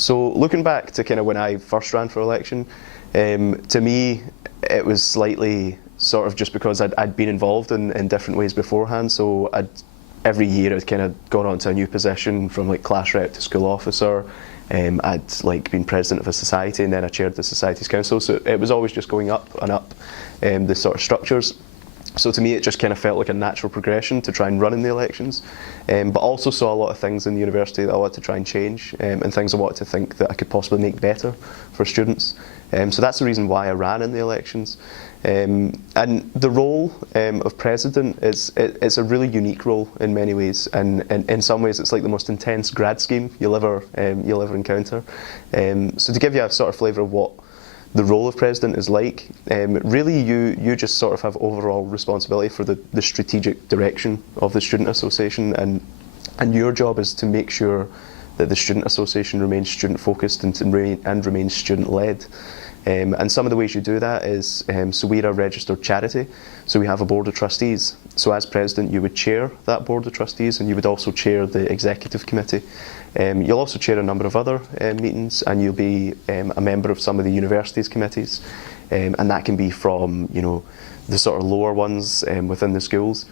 So looking back to kind of when I first ran for election, to me it was slightly sort of just because I'd been involved in different ways beforehand. So every year I'd kind of gone on to a new position, from like class rep to school officer. I'd like been president of a society, and then I chaired the society's council. So it was always just going up and up the sort of structures. So to me it just kind of felt like a natural progression to try and run in the elections, but also saw a lot of things in the university that I wanted to try and change, and things I wanted to think that I could possibly make better for students. So that's the reason why I ran in the elections. And the role of president it's a really unique role in many ways, and in some ways it's like the most intense grad scheme you'll ever encounter. So to give you a sort of flavour of what the role of president is like, really you just sort of have overall responsibility for the strategic direction of the student association, and your job is to make sure that the student association remains student focused and remains student led. And some of the ways you do that is, so we're a registered charity, so we have a board of trustees. So as president you would chair that board of trustees, and you would also chair the executive committee. You'll also chair a number of other meetings, and you'll be a member of some of the university's committees, and that can be from the sort of lower ones within the schools,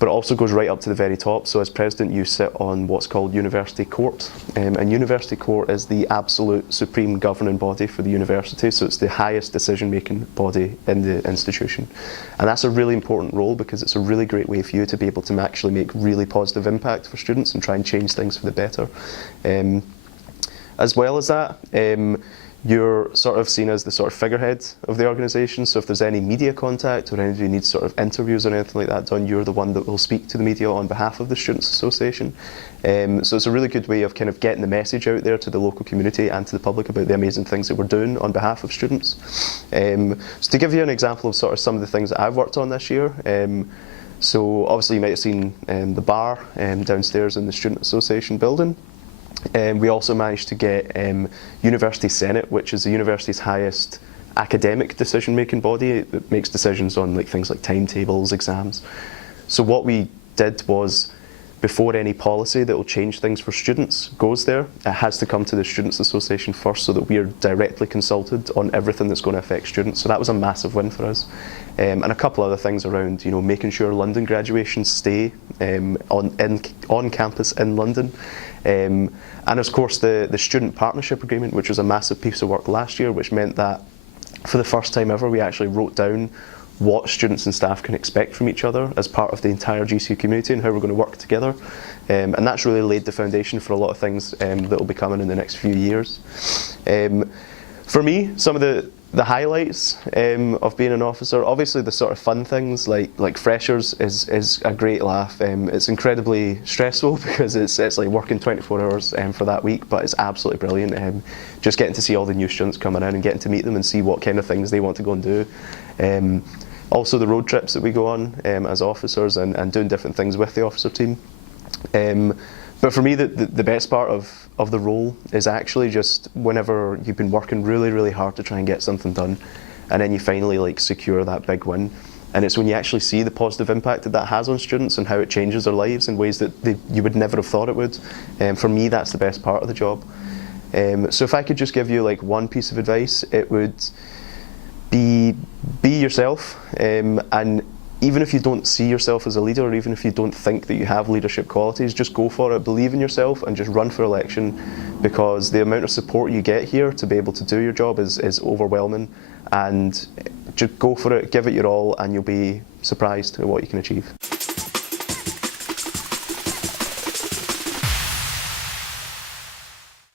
but it also goes right up to the very top. So as president you sit on what's called University Court, and University Court is the absolute supreme governing body for the university, so it's the highest decision making body in the institution. And that's a really important role because it's a really great way for you to be able to actually make really positive impact for students and try and change things for the better. As well as that, you're sort of seen as the sort of figurehead of the organisation, so if there's any media contact or anybody needs sort of interviews or anything like that done, you're the one that will speak to the media on behalf of the Students' Association. So it's a really good way of kind of getting the message out there to the local community and to the public about the amazing things that we're doing on behalf of students. So to give you an example of sort of some of the things that I've worked on this year, so obviously you might have seen the bar downstairs in the Student Association building. We also managed to get University Senate, which is the university's highest academic decision-making body. It makes decisions on things like timetables, exams. So what we did was, before any policy that will change things for students goes there, it has to come to the Students' Association first, so that we are directly consulted on everything that's going to affect students. So that was a massive win for us. And a couple other things around, making sure London graduations stay on campus in London. And of course the Student Partnership Agreement, which was a massive piece of work last year, which meant that for the first time ever we actually wrote down what students and staff can expect from each other as part of the entire GCU community and how we're going to work together. And that's really laid the foundation for a lot of things that will be coming in the next few years. For me, some of the highlights of being an officer, obviously the sort of fun things like freshers is a great laugh. It's incredibly stressful because it's like working 24 hours for that week, but it's absolutely brilliant. Just getting to see all the new students coming in and getting to meet them and see what kind of things they want to go and do. Also the road trips that we go on as officers and doing different things with the officer team. But for me, the best part of the role is actually just whenever you've been working really, really hard to try and get something done, and then you finally secure that big win. And it's when you actually see the positive impact that has on students and how it changes their lives in ways that you would never have thought it would. For me, that's the best part of the job. So if I could just give you one piece of advice, it would be yourself, and even if you don't see yourself as a leader, or even if you don't think that you have leadership qualities, just go for it, believe in yourself, and just run for election, because the amount of support you get here to be able to do your job is overwhelming. And just go for it, give it your all, and you'll be surprised at what you can achieve.